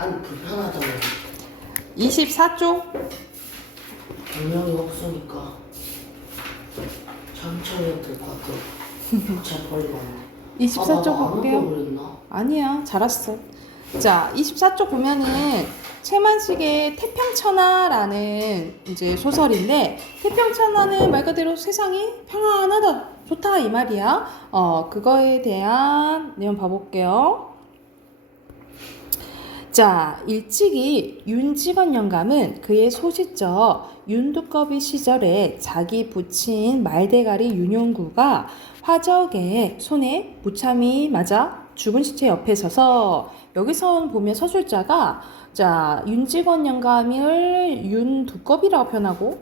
아니 불편하잖아. 24쪽. 분명히 없으니까 천천히 해도 될 것 같아. 잘 벌리면 안 돼. 24쪽 볼게요. 그랬나? 아니야, 잘했어. 자, 24쪽 보면은 최만식의 태평천하라는 이제 소설인데, 태평천하는 말 그대로 세상이 평안하다, 좋다 이 말이야. 그거에 대한 내용 봐볼게요. 자, 일찍이 윤직원 영감은 그의 소시적 윤두꺼비 시절에 자기 부친 말대가리 윤용구가 화적의 손에 무참히 맞아 죽은 시체 옆에 서서, 여기서 보면 서술자가 자 윤직원 영감을 윤두꺼비라고 표현하고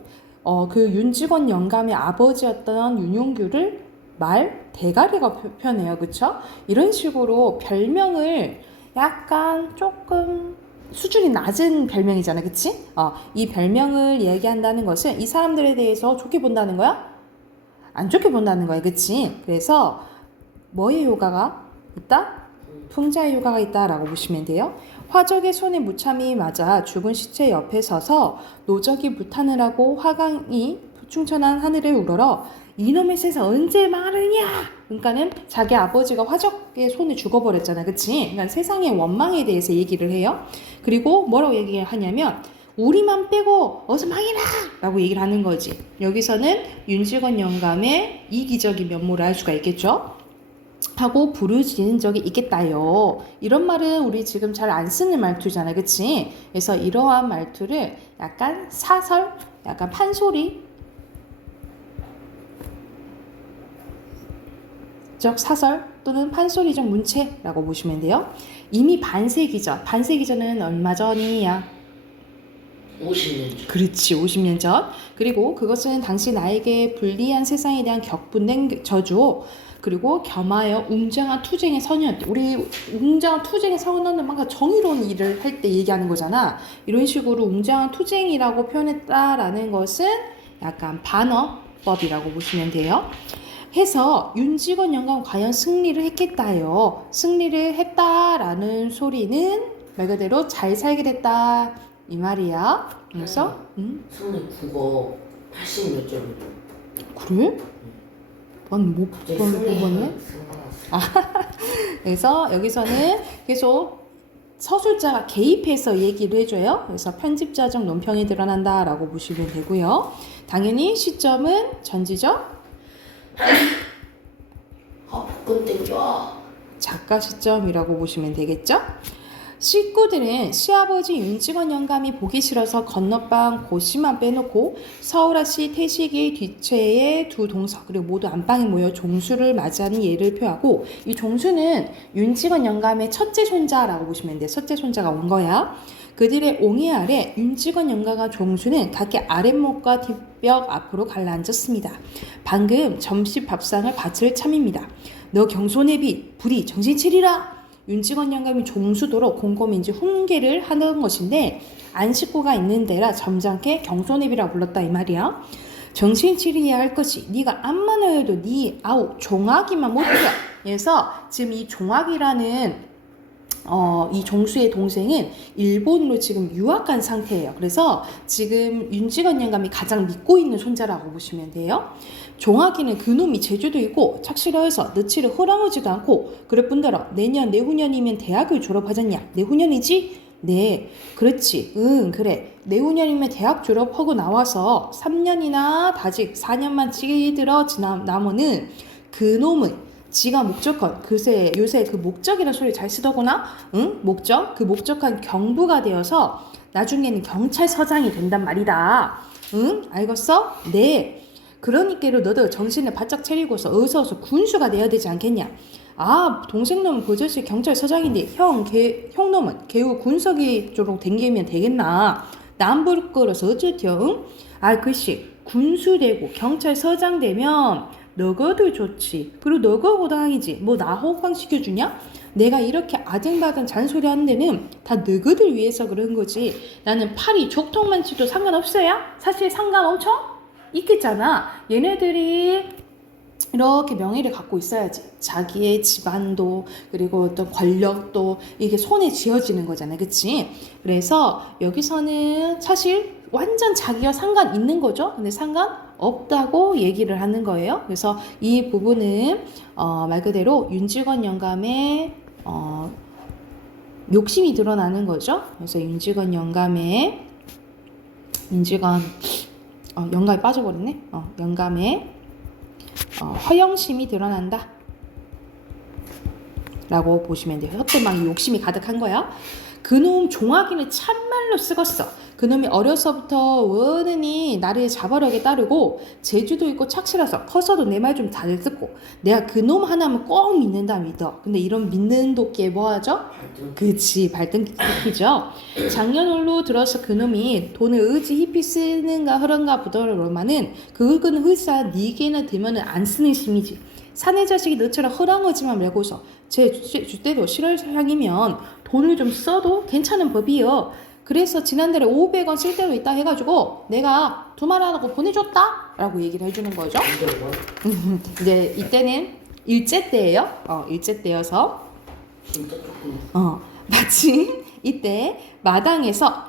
그 윤직원 영감의 아버지였던 윤용규를 말 대가리가 표현해요. 그쵸? 이런 식으로 별명을 약간 조금 수준이 낮은 별명이잖아. 그치? 이 별명을 얘기한다는 것은 이 사람들에 대해서 좋게 본다는 거야? 안 좋게 본다는 거야. 그치? 그래서 뭐의 효과가 있다? 풍자의 효과가 있다라고 보시면 돼요. 화적의 손에 무참히 맞아 죽은 시체 옆에 서서 노적이 불타느라고 화강이 충천한 하늘을 우러러 이놈의 세상 언제 망하느냐. 그러니까는 자기 아버지가 화적의 손에 죽어버렸잖아. 그치? 그러니까 세상의 원망에 대해서 얘기를 해요. 그리고 뭐라고 얘기를 하냐면 우리만 빼고 어서 망해라 라고 얘기를 하는 거지. 여기서는 윤직원 영감의 이기적인 면모를 알 수가 있겠죠. 하고 부르짖은 적이 있겠다요. 이런 말은 우리 지금 잘 안 쓰는 말투잖아. 그치? 그래서 이러한 말투를 약간 사설, 약간 판소리 적 사설 또는 판소리적 문체라고 보시면 돼요. 이미 반세기 전, 반세기 전은 얼마 전이야? 50년 전. 그렇지, 50년 전. 그리고 그것은 당시 나에게 불리한 세상에 대한 격분된 저주, 그리고 겸하여 웅장한 투쟁의 선이었대. 우리 웅장한 투쟁의 선언은 뭔가 정의로운 일을 할 때 얘기하는 거잖아. 이런 식으로 웅장한 투쟁이라고 표현했다라는 것은 약간 반어법이라고 보시면 돼요. 해서 윤직원 영감 과연 승리를 했겠다요. 승리를 했다라는 소리는 말 그대로 잘 살게 됐다 이 말이야. 그래서 승리 국어 80몇 점이래. 그래? 난못 뽑았네. 그래서 여기서는 계속 서술자가 개입해서 얘기를 해줘요. 그래서 편집자적 논평이 드러난다라고 보시면 되고요. 당연히 시점은 전지적 복근 땡겨. 작가 시점이라고 보시면 되겠죠? 식구들은 시아버지 윤직원 영감이 보기 싫어서 건너방 고씨만 빼놓고 서울아씨 태식이 뒷채에 두 동서 그리고 모두 안방에 모여 종수를 맞이하는 예를 표하고, 이 종수는 윤직원 영감의 첫째 손자라고 보시면 돼요. 첫째 손자가 온 거야. 그들의 옹해 아래 윤직원 영감과 종수는 각기 아랫목과 뒷벽 앞으로 갈라앉았습니다. 방금 점심 밥상을 바칠 참입니다. 너 경손해비 부디 정신 차리라. 윤직원 영감이 종수도록 곰곰이인지 훈계를 하는 것인데 안 식구가 있는 데라 점잖게 경손해비라 불렀다 이 말이야. 정신 차려야 할 것이 네가 암만 해도 네 아우 종학이만 못해. 그래서 지금 이 종학이라는 이 종수의 동생은 일본으로 지금 유학 간 상태예요. 그래서 지금 윤직원 영감이 가장 믿고 있는 손자라고 보시면 돼요. 종학이는 그놈이 제주도이고 착실해서 너치를 허랑하지도 않고 그럴 뿐더러 내년 내후년이면 대학을 졸업하잖냐. 내후년이지? 네, 그렇지. 응, 그래. 내후년이면 대학 졸업하고 나와서 3년이나 다직 4년만 찌들어 나면은 그놈은 지가 목적한, 글쎄 요새 그 목적이라는 소리 잘 쓰더구나. 응? 목적? 그 목적한 경부가 되어서 나중에는 경찰서장이 된단 말이다. 응? 알겠어? 네. 그러니까로 너도 정신을 바짝 차리고서 어서 군수가 돼야 되지 않겠냐. 아, 동생놈은 버젓이 경찰서장인데 형놈은 개우 군석이 쪽으로 댕기면 되겠나. 남불 끌어서 어쩌죠? 응? 아, 글씨 군수 되고 경찰서장 되면 너거도 좋지. 그리고 너가 호당이지. 뭐 나 호강 시켜주냐? 내가 이렇게 아등바등 잔소리 하는 데는 다 너희들 위해서 그런 거지. 나는 팔이 족통만 치도 상관없어야? 사실 상관 엄청 있겠잖아. 얘네들이 이렇게 명예를 갖고 있어야지 자기의 집안도 그리고 어떤 권력도 이게 손에 쥐어지는 거잖아요. 그치? 그래서 여기서는 사실 완전 자기와 상관 있는 거죠. 근데 상관 없다고 얘기를 하는 거예요. 그래서 이 부분은 말 그대로 윤직원 영감의 욕심이 드러나는 거죠. 그래서 윤직원 영감의 영감이 빠져버렸네. 영감의 허영심이 드러난다 라고 보시면 돼요. 헛되망이 욕심이 가득한 거야. 그놈 종아기는 참말로 쓰겄어. 그놈이 어려서부터 원은히 나를 자발하게 따르고 재주도 있고 착실해서 커서도 내 말 좀 잘 듣고 내가 그놈 하나면 꼭 믿는다 믿어. 근데 이런 믿는 도끼에 뭐하죠? 그치, 발등기죠. 작년홀로 들어서 그놈이 돈을 의지 힙히 쓰는가 흐른가 보더라마는 그건 흡사 니게나 되면은 안 쓰는 심이지. 사내 자식이 너처럼 허랑하지만 말고서 제 주대도 7월 향이면 돈을 좀 써도 괜찮은 법이요. 그래서 지난달에 500원 쓸 때도 있다 해가지고 내가 두말 안 하고 보내줬다 라고 얘기를 해주는 거죠. 이제 이때는 일제 때예요. 일제 때여서 진짜 조금. 마침 이때 마당에서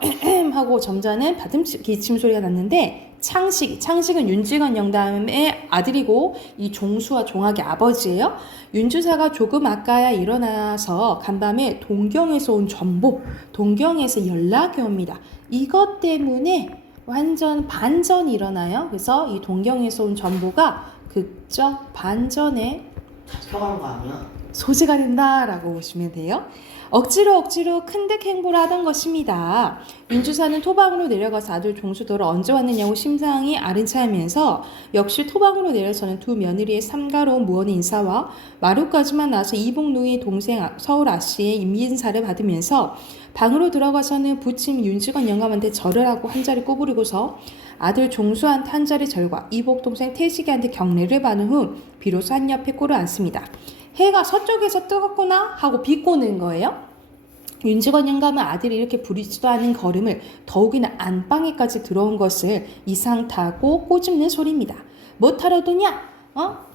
하고 점잖은 기침 소리가 났는데 창식은 윤직원 영감의 아들이고 이 종수와 종학의 아버지예요. 윤주사가 조금 아까야 일어나서 간밤에 동경에서 온 전보, 동경에서 연락이 옵니다. 이것 때문에 완전 반전이 일어나요. 그래서 이 동경에서 온 전보가 극적 반전에 잡혀간 거 아니야? 소지가 된다라고 보시면 돼요. 억지로 큰득 행보를 하던 것입니다. 윤주사는 토방으로 내려가서 아들 종수도를 언제 왔느냐고 심상이 아른차하면서 역시 토방으로 내려서는 두 며느리의 삼가로운 무언의 인사와 마루까지만 나서 이복노의 동생 서울 아씨의 임인사를 받으면서 방으로 들어가서는 부침 윤직원 영감한테 절을 하고 한 자리 꼬부리고서 아들 종수한테 한 자리 절과 이복 동생 태식이한테 경례를 받은 후 비로소 한 옆에 꼴을 앉습니다. 해가 서쪽에서 뜨겁구나 하고 비꼬는 거예요. 윤직원 영감은 아들이 이렇게 부리지도 않은 걸음을 더욱이나 안방에까지 들어온 것을 이상타고 꼬집는 소리입니다. 뭐 타러 도냐?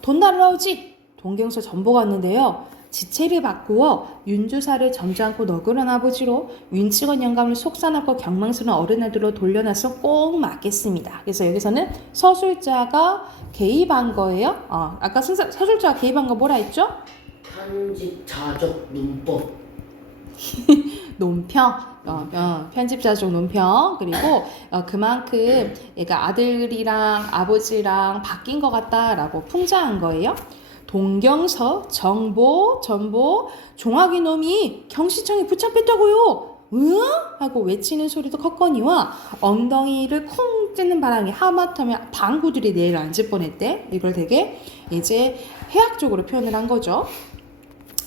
돈 달러 오지? 동경서 전보가 왔는데요. 지체를 바꾸어 윤주사를 점잖고 너그러운 아버지로 윤직원 영감을 속상하고 경망스러운 어른아들로 돌려놔서 꼭 맞겠습니다. 그래서 여기서는 서술자가 개입한 거예요. 아까 서술자가 개입한 거 뭐라 했죠? 편집자적 문법. 논평, 편집자적 논평. 그리고 그만큼 얘가 아들이랑 아버지랑 바뀐 것 같다라고 풍자한 거예요. 동경서, 전보, 종학이 놈이 경시청에 붙잡혔다고요. 응? 하고 외치는 소리도 컸거니와 엉덩이를 쿵 찌는 바람에 하마터면 방구들이 내려앉을 뻔했대. 이걸 되게 이제 해학적으로 표현을 한 거죠.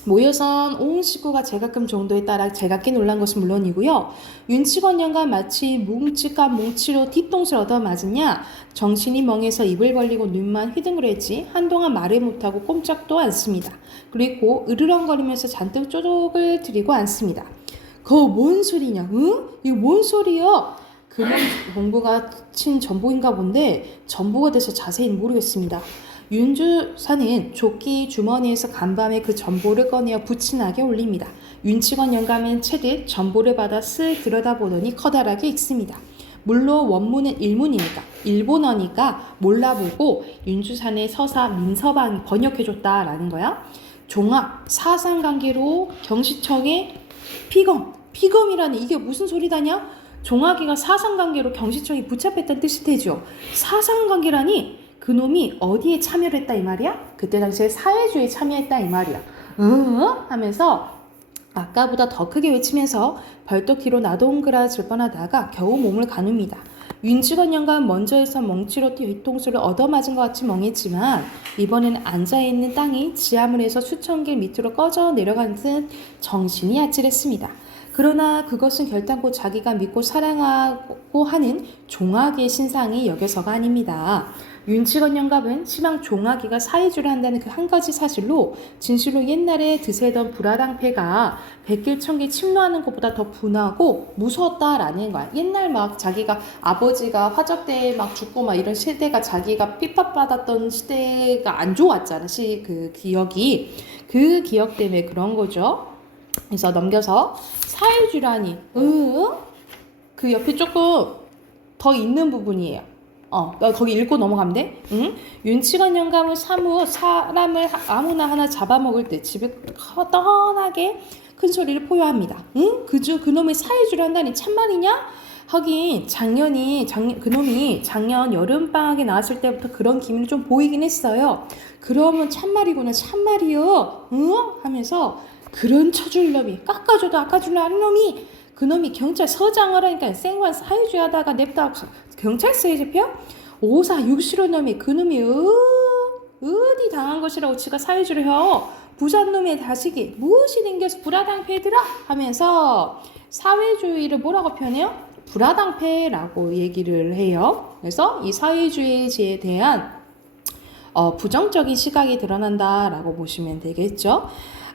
모여선 온 식구가 제가끔 정도에 따라 제각기 놀란 것은 물론이고요. 윤직원 영감 마치 뭉치가 뭉치로 뒤통수를 얻어맞으냐 정신이 멍해서 입을 벌리고 눈만 휘둥그랬지 한동안 말을 못하고 꼼짝도 않습니다. 그리고 으르렁거리면서 잔뜩 쪼독을 들이고 앉습니다. 그거 뭔 소리냐? 응? 이거 뭔 소리야? 그놈 공부가 친 전보인가 본데 전보가 돼서 자세히는 모르겠습니다. 윤주사는 조끼 주머니에서 간밤에 그 전보를 꺼내어 부친하게 올립니다. 윤직원 영감은 채듯 전보를 받아 쓱 들여다보더니 커다랗게 읽습니다. 물론 원문은 일문이니까 일본어니까 몰라보고 윤주산의 서사 민서방이 번역해줬다라는 거야. 종합 사상관계로 경시청에 피검이라니 이게 무슨 소리다냐? 종학이가 사상관계로 경시청에 붙잡혔다는 뜻이 되죠. 사상관계라니 그놈이 어디에 참여를 했다 이 말이야? 그때 당시에 사회주의에 참여했다 이 말이야. 하면서 아까보다 더 크게 외치면서 벌떡 뒤로 나동그라질 뻔하다가 겨우 몸을 가눕니다. 윤직원 영감은 먼저에서 멍치로 뒤통수를 얻어맞은 것 같이 멍했지만 이번에는 앉아있는 땅이 지하물에서 수천 길 밑으로 꺼져 내려가는 듯 정신이 아찔했습니다. 그러나 그것은 결단코 자기가 믿고 사랑하고 하는 종아기의 신상이 여겨서가 아닙니다. 윤치건 영감은 시방 종아기가 사회주를 한다는 그 한 가지 사실로 진실로 옛날에 드세던 불화당패가 백길천기 침노하는 것보다 더 분하고 무서웠다라는 거야. 옛날 막 자기가 아버지가 화적대에 막 죽고 막 이런 시대가 자기가 핍박받았던 시대가 안 좋았잖아. 그 기억이. 그 기억 때문에 그런 거죠. 그래서 넘겨서 사회주라니 그 옆에 조금 더 있는 부분이에요. 거기 읽고 넘어가면 돼. 윤치건 영감은 사무 사람을 아무나 하나 잡아먹을 때 집에 떠나게 큰 소리를 포효합니다. 그놈의 사회주를 한다니 참말이냐? 하긴 그놈이 작년 여름방학에 나왔을 때부터 그런 기미를 좀 보이긴 했어요. 그러면 참말이구나 참말이요. 하면서 그런 처줄 놈이 깎아줘도 깎아줄라 하는 놈이 그놈이 경찰서장을 하니까 생관 사회주의 하다가 냅다 경찰서에 잡혀? 오사 육시로 놈이 그놈이 어디 당한 것이라고 지가 사회주를 혀. 부잣놈의 자식이 무엇이 생겨서 불화당패들아 하면서 사회주의를 뭐라고 표현해요? 불화당패라고 얘기를 해요. 그래서 이 사회주의에 대한 부정적인 시각이 드러난다라고 보시면 되겠죠.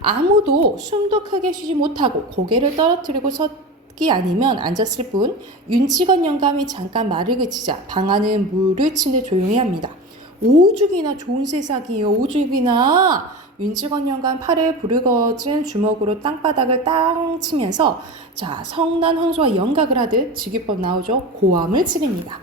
아무도 숨도 크게 쉬지 못하고 고개를 떨어뜨리고 섰기 아니면 앉았을 뿐 윤치건 영감이 잠깐 말을 그치자 방 안은 물을 친듯 조용히 합니다. 오죽이나 좋은 세상이요. 오죽이나. 윤치건 영감 팔에 부르거진 주먹으로 땅바닥을 땅 치면서 자 성난 황소와 연각을 하듯 직위법 나오죠. 고함을 지릅니다.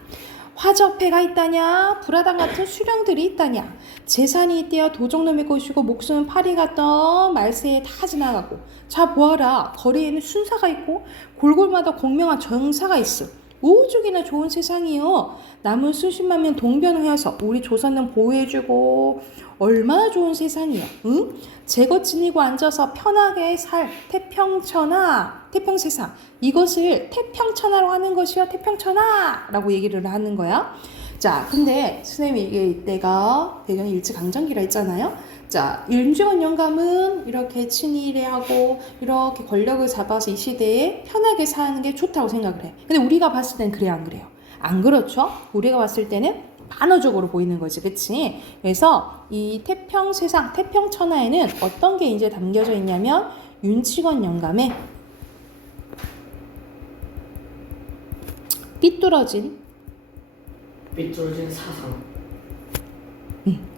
화적패가 있다냐? 불화당 같은 수령들이 있다냐? 재산이 있대야 도적놈의 것이고 목숨은 파리 갔던 말세에 다 지나가고 자 보아라 거리에는 순사가 있고 골골마다 공명한 정사가 있어. 오죽이나 좋은 세상이요. 남은 수십만 명 동변하여서 우리 조선은 보호해주고 얼마나 좋은 세상이요. 응? 제거 지니고 앉아서 편하게 살 태평세상 이것을 태평천하로 하는 것이요 태평천하라고 얘기를 하는 거야. 자 근데 선생님이 이게 때가 배경이 일제강점기라 했잖아요. 자 윤치건 영감은 이렇게 친일해하고 이렇게 권력을 잡아서 이 시대에 편하게 사는 게 좋다고 생각을 해. 근데 우리가 봤을 땐 그래요 안 그래요? 안 그렇죠? 우리가 봤을 때는 반어적으로 보이는 거지, 그치? 그래서 이 태평세상, 태평천하에는 어떤 게 이제 담겨져 있냐면 윤치건 영감의 삐뚤어진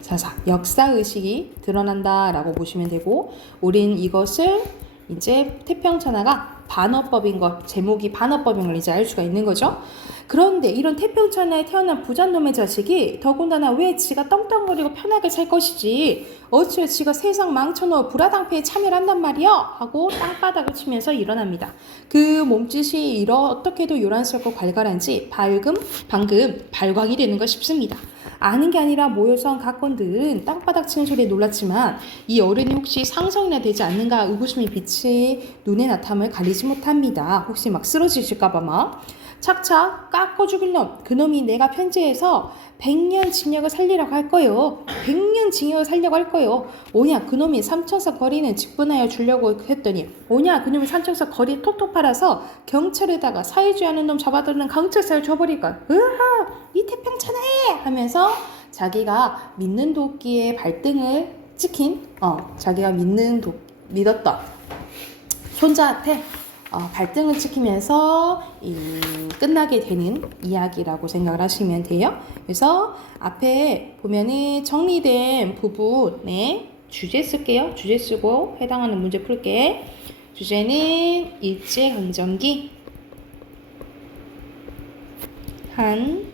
사상, 역사의식이 드러난다라고 보시면 되고 우린 이것을 이제 태평천하가 반어법인 것, 제목이 반어법인 걸 이제 알 수가 있는 거죠. 그런데 이런 태평천하에 태어난 부잣놈의 자식이 더군다나 왜 지가 떵떵거리고 편하게 살 것이지 어찌 지가 세상 망쳐놓어 불화당패에 참여를 한단 말이여 하고 땅바닥을 치면서 일어납니다. 그 몸짓이 어떻게도 요란스럽고 괄괄한지 방금 발광이 되는 것 싶습니다. 아는 게 아니라 모여서 한 각건들은 땅바닥 치는 소리에 놀랐지만 이 어른이 혹시 상성이나 되지 않는가 의구심의 빛이 눈의 나탐을 가리지 못합니다. 혹시 막 쓰러지실까봐 막 착착 깎아 죽일 놈 그놈이 내가 편지해서 100년 징역을 살리라고 할 거요. 100년 징역을 살려고 할 거요. 오냐 그놈이 삼천사 거리는 직분하여 주려고 했더니 오냐 그놈이 삼천사 거리 톡톡 팔아서 경찰에다가 사회주의 하는 놈 잡아들는 경찰서를 줘버릴까. 으하 이 태평천하에 하면서 자기가 믿는 도끼의 발등을 찍힌 자기가 믿었던 손자한테 발등을 찍히면서 끝나게 되는 이야기라고 생각을 하시면 돼요. 그래서 앞에 보면은 정리된 부분에 주제 쓸게요. 주제 쓰고 해당하는 문제 풀게. 주제는 일제강점기 한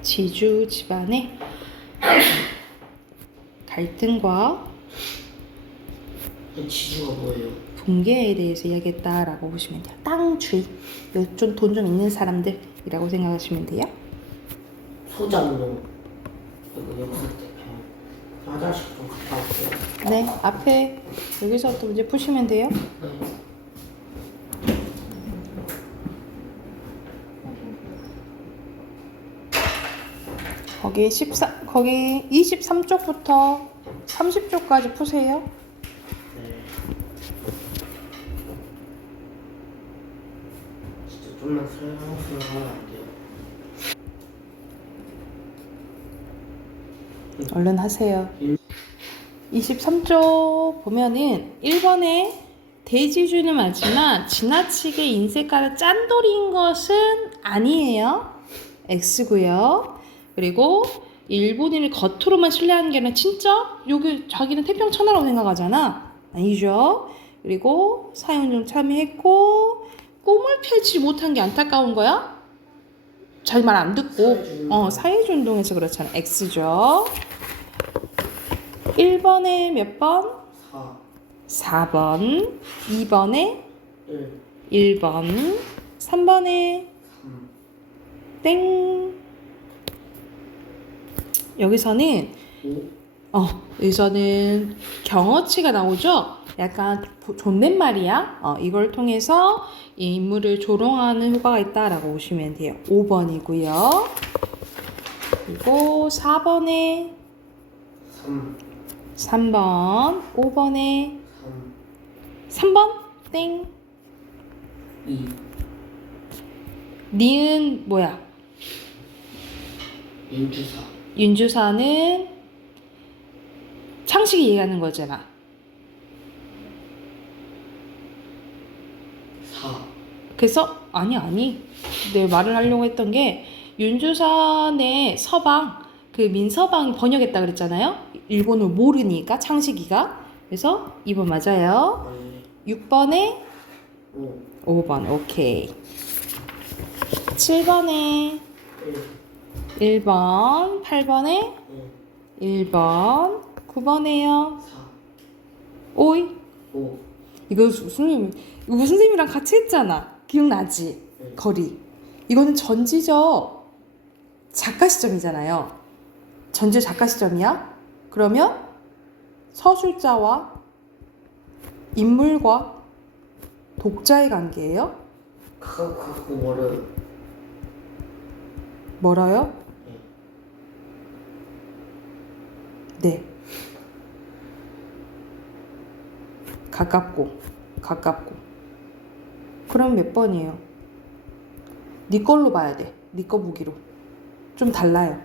지주 집안의 갈등과 지주가 뭐예요? 붕괴에 대해서 이야기했다라고 보시면 돼요. 땅주의, 좀 돈 좀 있는 사람들이라고 생각하시면 돼요. 소장로 그리고 역사 대표 화장실 좀 갔다 올게요. 네, 앞에 여기서부터 문제 푸시면 돼요. 네. 거기 23쪽부터 30쪽까지 푸세요. 네. 좀만 설명을 하면 안 돼요? 얼른 하세요. 23쪽 보면은 1번에 대지주는 맞지만 지나치게 인쇄가를 짠돌이인 것은 아니에요. X고요. 그리고 일본인을 겉으로만 신뢰하는 게 아니라 진짜 여기 자기는 태평천하라고 생각하잖아. 아니죠. 그리고 사용중 참여했고 꿈을 펼치지 못한 게 안타까운 거야. 자기 말 안 듣고 사회주운동에서 그렇잖아. X죠. 1번에 몇 번? 4 4번. 2번에 1 1번. 3번에 3 땡. 여기서는 여기서는 경어치가 나오죠. 약간 존댓말이야. 이걸 통해서 이 인물을 조롱하는 효과가 있다라고 보시면 돼요. 5번이고요. 그리고 4번에 3 3번, 5번에 3 3번 땡. 2 니은 뭐야? 윤주사 윤주사는 창식이 얘기하는 거잖아. 4 그래서 아니 내가 말을 하려고 했던 게 윤주산의 서방 그 민서방이 번역했다 그랬잖아요. 일본을 모르니까 창식이가. 그래서 2번 맞아요. 6번에 5 5번 오케이. 7번에 1 1번 8번에 1번 9번에요. 4 오이 5 이거 선생님이랑 같이 했잖아. 기억나지? 네. 거리. 이거는 전지적 작가 시점이잖아요. 전지 작가 시점이야? 그러면 서술자와 인물과 독자의 관계예요? 갖고 뭐를 뭐라요? 네. 가깝고. 그럼 몇 번이에요? 네 걸로 봐야 돼. 네 거 보기로. 좀 달라요.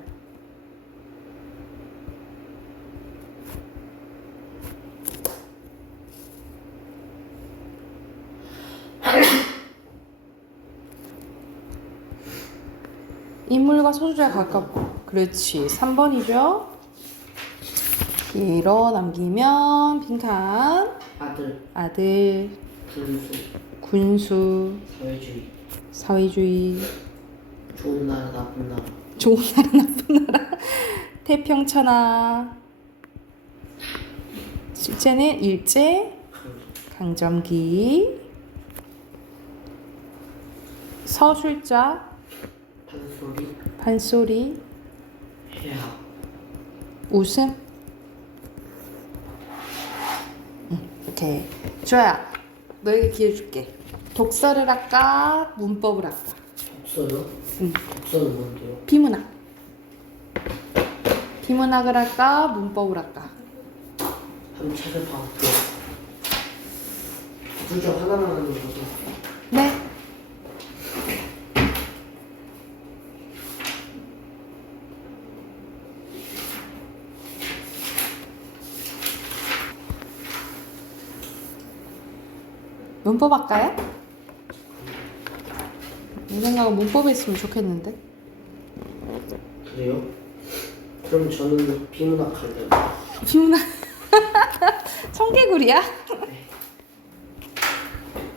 인물과 소수자에 가깝고. 그렇지. 3번이죠. 길어 남기면 빈칸. 아들. 군수. 사회주의. 좋은 나라 나쁜 나라 좋은 나라 나쁜 나라. 태평천하. 실제는 일제 강점기. 서술자. 판소리. 해학 웃음. 오케이. 주아야, 너에게 기회 줄게. 독서를 할까? 문법을 할까? 독서요? 독서는 뭔데요? 비문학. 비문학을 할까? 문법을 할까? 한번 책을 봐볼게요. 둘 중 하나만 하는 거죠? 네. 문법 할까요? 내 생각은 문법에 있으면 좋겠는데. 그래요? 그럼 저는 비문학 할래요. 비문학. 청개구리야?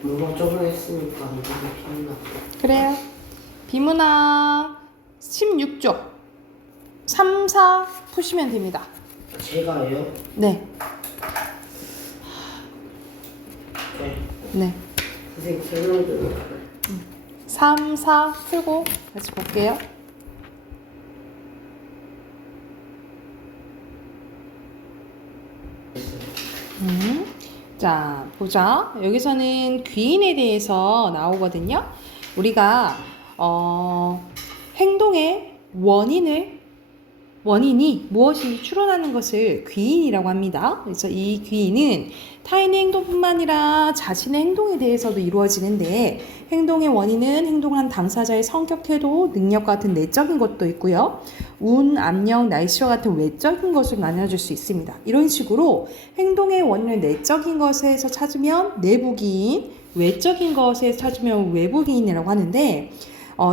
문학 저번에 했으니까 이번에 비문학. 그래요. 비문학 16쪽 3, 4 푸시면 됩니다. 제가요? 네. 네. 선생님 설명해줘요. 3, 4 풀고 같이 볼게요. 자, 보자. 여기서는 귀인에 대해서 나오거든요. 우리가 행동의 원인을 원인이 무엇이 추론하는 것을 귀인이라고 합니다. 그래서 이 귀인은 타인의 행동뿐만 아니라 자신의 행동에 대해서도 이루어지는데 행동의 원인은 행동을 한 당사자의 성격, 태도, 능력 같은 내적인 것도 있고요. 운, 압력, 날씨와 같은 외적인 것을 나눠줄 수 있습니다. 이런 식으로 행동의 원인을 내적인 것에서 찾으면 내부기인, 외적인 것에서 찾으면 외부기인이라고 하는데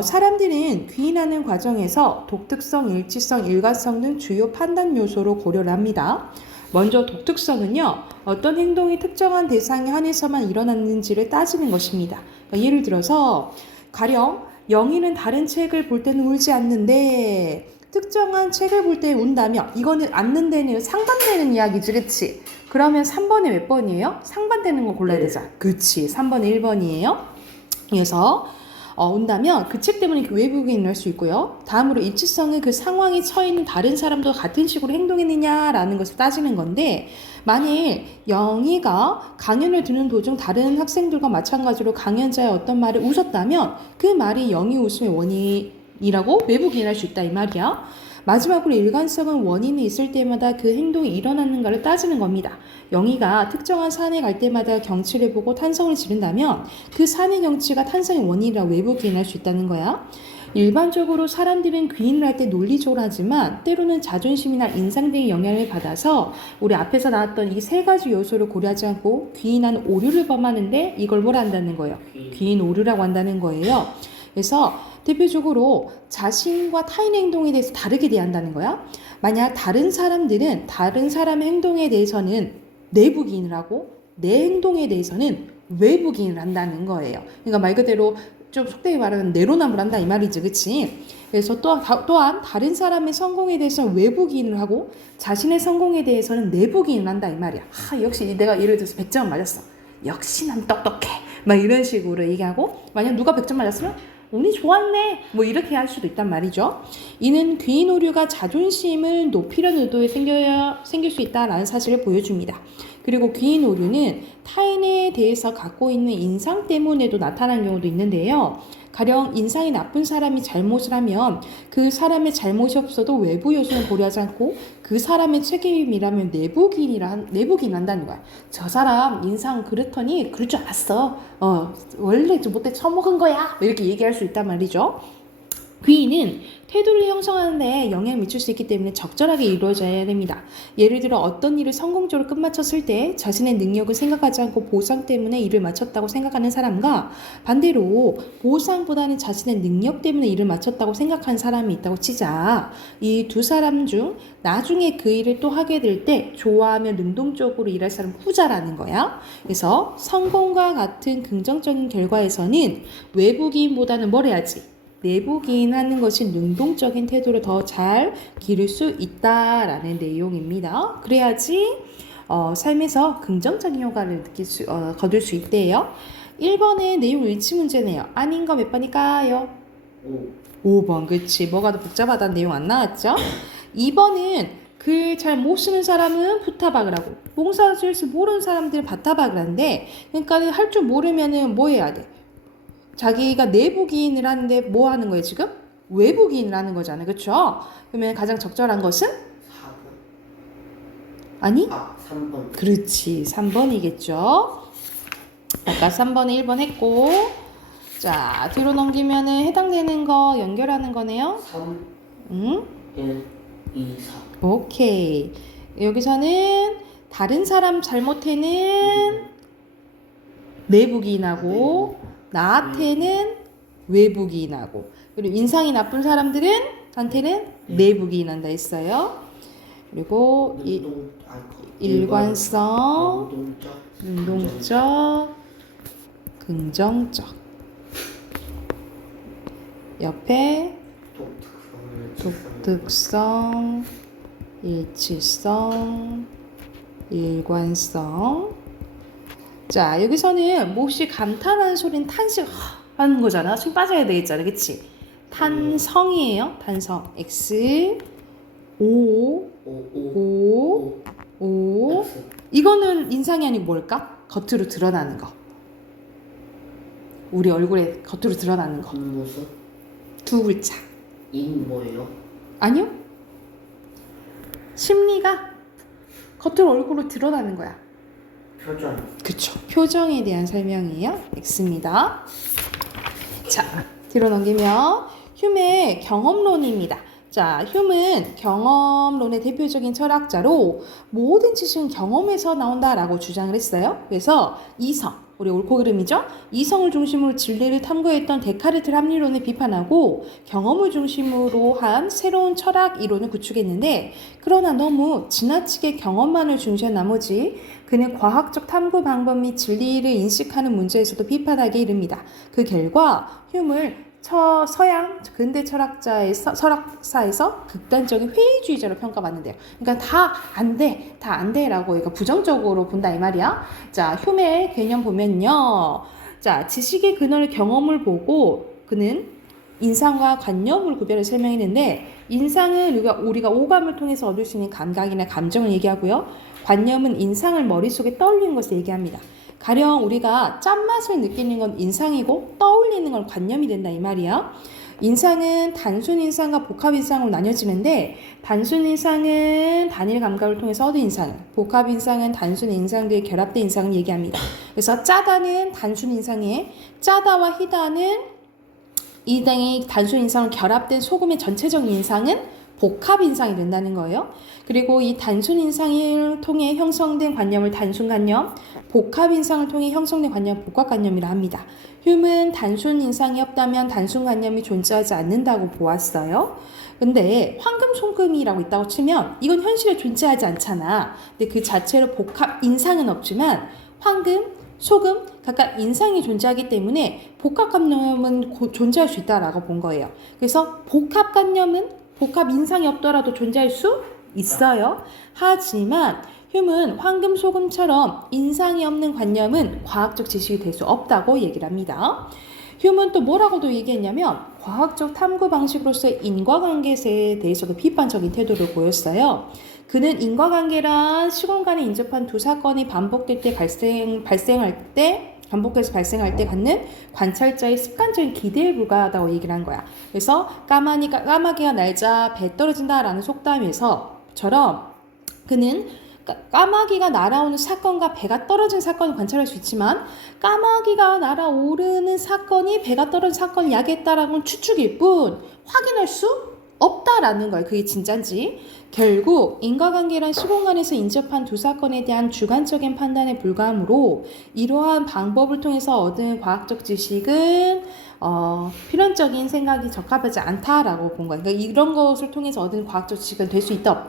사람들은 귀인하는 과정에서 독특성, 일치성, 일관성 등 주요 판단 요소로 고려를 합니다. 먼저 독특성은요, 어떤 행동이 특정한 대상에 한해서만 일어났는지를 따지는 것입니다. 그러니까 예를 들어서 가령 영희는 다른 책을 볼 때는 울지 않는데 특정한 책을 볼 때 운다며 이거는 않는데는 상반되는 이야기지, 그치? 그러면 3번에 몇 번이에요? 상반되는 거 골라야 되잖아. 그치, 3번에 1번이에요. 그래서 온다면 그 책 때문에 외부인을 할 수 있고요. 다음으로 일치성은 그 상황에 처해 있는 다른 사람도 같은 식으로 행동했느냐라는 것을 따지는 건데 만일 영희가 강연을 듣는 도중 다른 학생들과 마찬가지로 강연자의 어떤 말을 웃었다면 그 말이 영희 웃음의 원인이라고 외부인을 할 수 있다 이 말이야. 마지막으로 일관성은 원인이 있을 때마다 그 행동이 일어나는가를 따지는 겁니다. 영희가 특정한 산에 갈 때마다 경치를 보고 탄성을 지른다면 그 산의 경치가 탄성의 원인이라 외부 기인할 수 있다는 거야. 일반적으로 사람들은 귀인을 할 때 논리적으로 하지만 때로는 자존심이나 인상 등의 영향을 받아서 우리 앞에서 나왔던 이 세 가지 요소를 고려하지 않고 귀인한 오류를 범하는데 이걸 뭐라 한다는 거예요? 귀인 오류라고 한다는 거예요. 그래서 대표적으로 자신과 타인의 행동에 대해서 다르게 대한다는 거야. 만약 다른 사람들은 다른 사람의 행동에 대해서는 내부 기인을 하고 내 행동에 대해서는 외부 기인을 한다는 거예요. 그러니까 말 그대로 좀 속되게 말하면 내로남불한다 이 말이지, 그치? 그래서 또한 다른 사람의 성공에 대해서는 외부 기인을 하고 자신의 성공에 대해서는 내부 기인을 한다 이 말이야. 역시 내가 예를 들어서 100점 맞았어. 역시 난 똑똑해. 막 이런 식으로 얘기하고 만약 누가 100점 맞았으면 운이 좋았네 뭐 이렇게 할 수도 있단 말이죠. 이는 귀인 오류가 자존심을 높이려는 의도에 생길 수 있다라는 사실을 보여줍니다. 그리고 귀인 오류는 타인에 대해서 갖고 있는 인상 때문에도 나타나는 경우도 있는데요. 가령 인상이 나쁜 사람이 잘못을 하면 그 사람의 잘못이 없어도 외부 요소는 고려하지 않고 그 사람의 책임이라면 내부기인 한다는 거야. 저 사람 인상 그렇더니 그럴 줄 알았어. 원래 좀 못돼 처먹은 거야. 이렇게 얘기할 수 있단 말이죠. 귀인은 태도를 형성하는 데 영향을 미칠 수 있기 때문에 적절하게 이루어져야 됩니다. 예를 들어 어떤 일을 성공적으로 끝마쳤을 때 자신의 능력을 생각하지 않고 보상 때문에 일을 마쳤다고 생각하는 사람과 반대로 보상보다는 자신의 능력 때문에 일을 마쳤다고 생각하는 사람이 있다고 치자. 이 두 사람 중 나중에 그 일을 또 하게 될 때 좋아하며 능동적으로 일할 사람은 후자라는 거야. 그래서 성공과 같은 긍정적인 결과에서는 외부기인보다는 뭘 해야지? 내부기인 하는 것이 능동적인 태도를 더 잘 기를 수 있다라는 내용입니다. 그래야지 삶에서 긍정적인 효과를 거둘 수 있대요. 1번의 내용 일치 문제네요. 아닌 거 몇 번일까요? 5번. 그치. 뭐가 더 복잡하다는 내용 안 나왔죠? 2번은 글 잘 못 쓰는 사람은 부타박을 하고 농사를 쓸 모르는 사람들은 바타박을 하는데 그러니까 할 줄 모르면은 뭐 해야 돼? 자기가 내부 기인을 하는데 뭐 하는 거예요 지금? 외부 기인을 하는 거잖아요. 그렇죠? 그러면 가장 적절한 것은? 4번. 아니? 3번. 그렇지. 3번이겠죠. 아까 3번에 1번 했고 자 뒤로 넘기면은 해당되는 거 연결하는 거네요. 3, 응? 1, 2, 4. 오케이. 여기서는 다른 사람 잘못에는 내부 기인하고 나한테는 외부 기인하고 그리고 인상이 나쁜 사람들한테는 내부 기인한다 했어요. 그리고 일관성, 능동적, 긍정적 옆에 독특성, 일치성, 일관성. 자 여기서는 몹시 감탄하는 소리는 탄식 하는 거잖아. 숨 빠져야 되겠잖아. 그치? 탄성이에요. 탄성. X O 이거는 인상이 아니고 뭘까? 겉으로 드러나는 거. 우리 얼굴에 겉으로 드러나는 거. 겉모습? 두 글자. 인 뭐예요? 아니요. 심리가 겉으로 얼굴로 드러나는 거야. 표정. 그쵸. 표정에 대한 설명이에요. X입니다. 자, 뒤로 넘기면 휴메의 경험론입니다. 자, 휴메는 경험론의 대표적인 철학자로 모든 지식은 경험에서 나온다라고 주장을 했어요. 그래서 이성, 우리 옳고 그름이죠. 이성을 중심으로 진리를 탐구했던 데카르트 합리론을 비판하고 경험을 중심으로 한 새로운 철학 이론을 구축했는데, 그러나 너무 지나치게 경험만을 중시한 나머지 그는 과학적 탐구 방법 및 진리를 인식하는 문제에서도 비판하게 이릅니다. 그 결과 휴메를 서양 근대 철학사에서 극단적인 회의주의자로 평가받는데요. 그러니까 다 안 돼라고 얘가 부정적으로 본다 이 말이야. 자, 휴메의 개념 보면요. 자, 지식의 근원을 경험을 보고 그는 인상과 관념을 구별해 설명했는데, 인상은 우리가 오감을 통해서 얻을 수 있는 감각이나 감정을 얘기하고요. 관념은 인상을 머릿속에 떠올리는 것을 얘기합니다. 가령 우리가 짠맛을 느끼는 건 인상이고 떠올리는 건 관념이 된다 이 말이야. 인상은 단순 인상과 복합 인상으로 나뉘어지는데, 단순 인상은 단일 감각을 통해서 얻은 인상, 복합 인상은 단순 인상들의 결합된 인상을 얘기합니다. 그래서 짜다는 단순 인상에, 짜다와 희다는 이 등의 단순 인상을 결합된 소금의 전체적인 인상은 복합 인상이 된다는 거예요. 그리고 이 단순 인상을 통해 형성된 관념을 단순 관념, 복합 인상을 통해 형성된 관념 복합 관념이라 합니다. 휴메는 단순 인상이 없다면 단순 관념이 존재하지 않는다고 보았어요. 근데 황금 소금이라고 있다고 치면 이건 현실에 존재하지 않잖아. 근데 그 자체로 복합 인상은 없지만 황금, 소금, 각각 인상이 존재하기 때문에 복합관념은 존재할 수 있다라고 본 거예요. 그래서 복합관념은 복합 인상이 없더라도 존재할 수 있어요. 하지만 휴메는 황금, 소금처럼 인상이 없는 관념은 과학적 지식이 될 수 없다고 얘기를 합니다. 휴메는 또 뭐라고도 얘기했냐면 과학적 탐구 방식으로서의 인과관계에 대해서도 비판적인 태도를 보였어요. 그는 인과관계란 시공간에 인접한 두 사건이 반복될 때 반복해서 발생할 때 갖는 관찰자의 습관적인 기대에 불과하다고 얘기를 한 거야. 그래서 까마귀가 날자 배 떨어진다라는 속담에서처럼 그는 까마귀가 날아오는 사건과 배가 떨어진 사건을 관찰할 수 있지만, 까마귀가 날아오르는 사건이 배가 떨어진 사건을 야기했다라는 건 추측일 뿐 확인할 수 없다라는 거예요. 그게 진짠지. 결국 인과관계란 시공간에서 인접한 두 사건에 대한 주관적인 판단에 불과하므로 이러한 방법을 통해서 얻은 과학적 지식은 필연적인 생각이 적합하지 않다라고 본 거예요. 그러니까 이런 것을 통해서 얻은 과학적 지식은 될 수 있다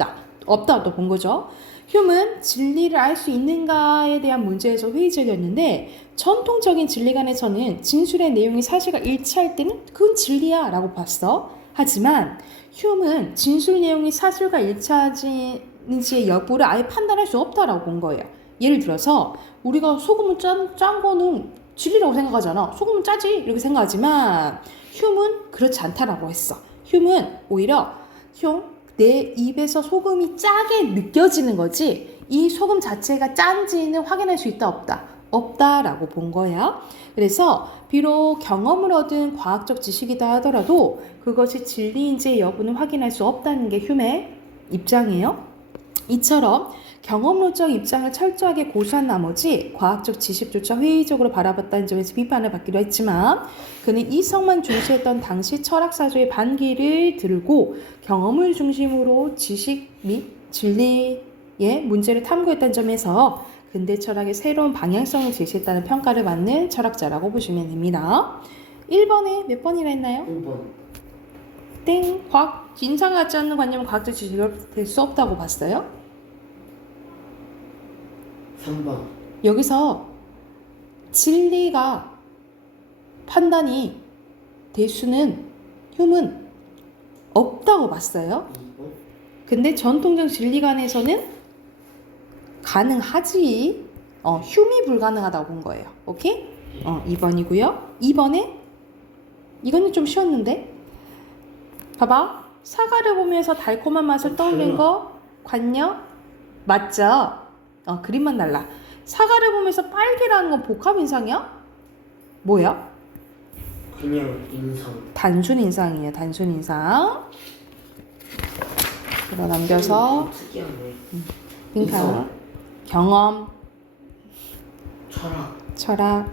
없다도 본 거죠. 휴메는 진리를 알 수 있는가에 대한 문제에서 회의적이었는데, 전통적인 진리관에서는 진술의 내용이 사실과 일치할 때는 그건 진리야 라고 봤어. 하지만 휴메는 진술 내용이 사실과 일치하는지의 여부를 아예 판단할 수 없다라고 본 거예요. 예를 들어서 우리가 소금을 짠 거는 진리라고 생각하잖아. 소금은 짜지 이렇게 생각하지만 휴메는 그렇지 않다라고 했어. 휴메는 오히려 내 입에서 소금이 짜게 느껴지는 거지 이 소금 자체가 짠지는 확인할 수 있다 없다라고 본 거야. 그래서 비록 경험을 얻은 과학적 지식이다 하더라도 그것이 진리인지의 여부는 확인할 수 없다는 게 휴메의 입장이에요. 이처럼 경험론적 입장을 철저하게 고수한 나머지 과학적 지식조차 회의적으로 바라봤다는 점에서 비판을 받기도 했지만, 그는 이성만 중시했던 당시 철학사조의 반기를 들고 경험을 중심으로 지식 및 진리의 문제를 탐구했다는 점에서 근대 철학의 새로운 방향성을 제시했다는 평가를 받는 철학자라고 보시면 됩니다. 1번에 몇 번이라 했나요? 1번. 땡. 인상을 갖지 않는 관념은 과학적 지식이 될 수 없다고 봤어요. 3번. 여기서 진리가 판단이 될 수는 휴메는 없다고 봤어요. 2번. 근데 전통적 진리관에서는 가능하지. 휴메 불가능하다고 본 거예요. 오케이? 2번이고요. 2번에 이거는 좀 쉬웠는데, 봐봐. 사과를 보면서 달콤한 맛을 떠올린 거 관념 맞죠? 그림만 달라. 사과를 보면서 빨개라는 건 복합 인상이야? 뭐야? 그냥 인상. 단순 인상이에요. 단순 인상. 들어 남겨서 특이하네. 빈칸 경험, 철학, 철학,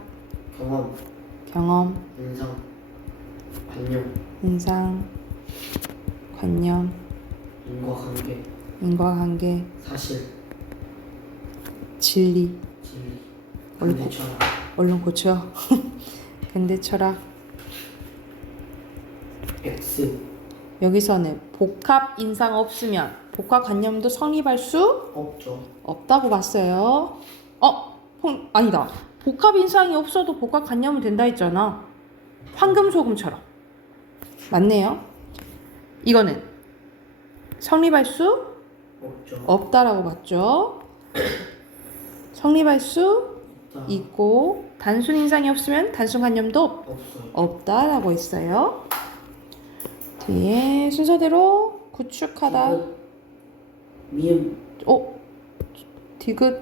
경험, 인상, 관념, 인과관계, 인과관계, 사실, 진리. 근대 철학, 얼른 고쳐. 근대 철학. X, 여기서는 복합 인상 없으면 복합 관념도 성립할 수 없죠. 없다고 봤어요. 아니다. 복합 인상이 없어도 복합 관념은 된다 했잖아. 황금소금처럼. 맞네요. 이거는 성립할 수 없죠. 없다라고 봤죠. 성립할 수 있다. 있고 단순 인상이 없으면 단순 관념도 없어요. 없다라고 했어요. 뒤에 순서대로 구축하다. 디귿, 미음, 디귿,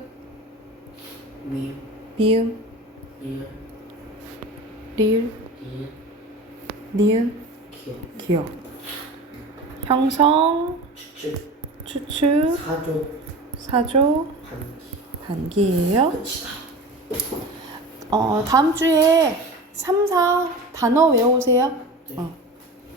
미음, 미음, 리을, 리을, 리을, 니은, 기억, 기억. 형성, 추측, 추측, 사조, 사조, 반기. 단기예요. 끝이다. 다음 주에 3, 4 단어 외워오세요. 네.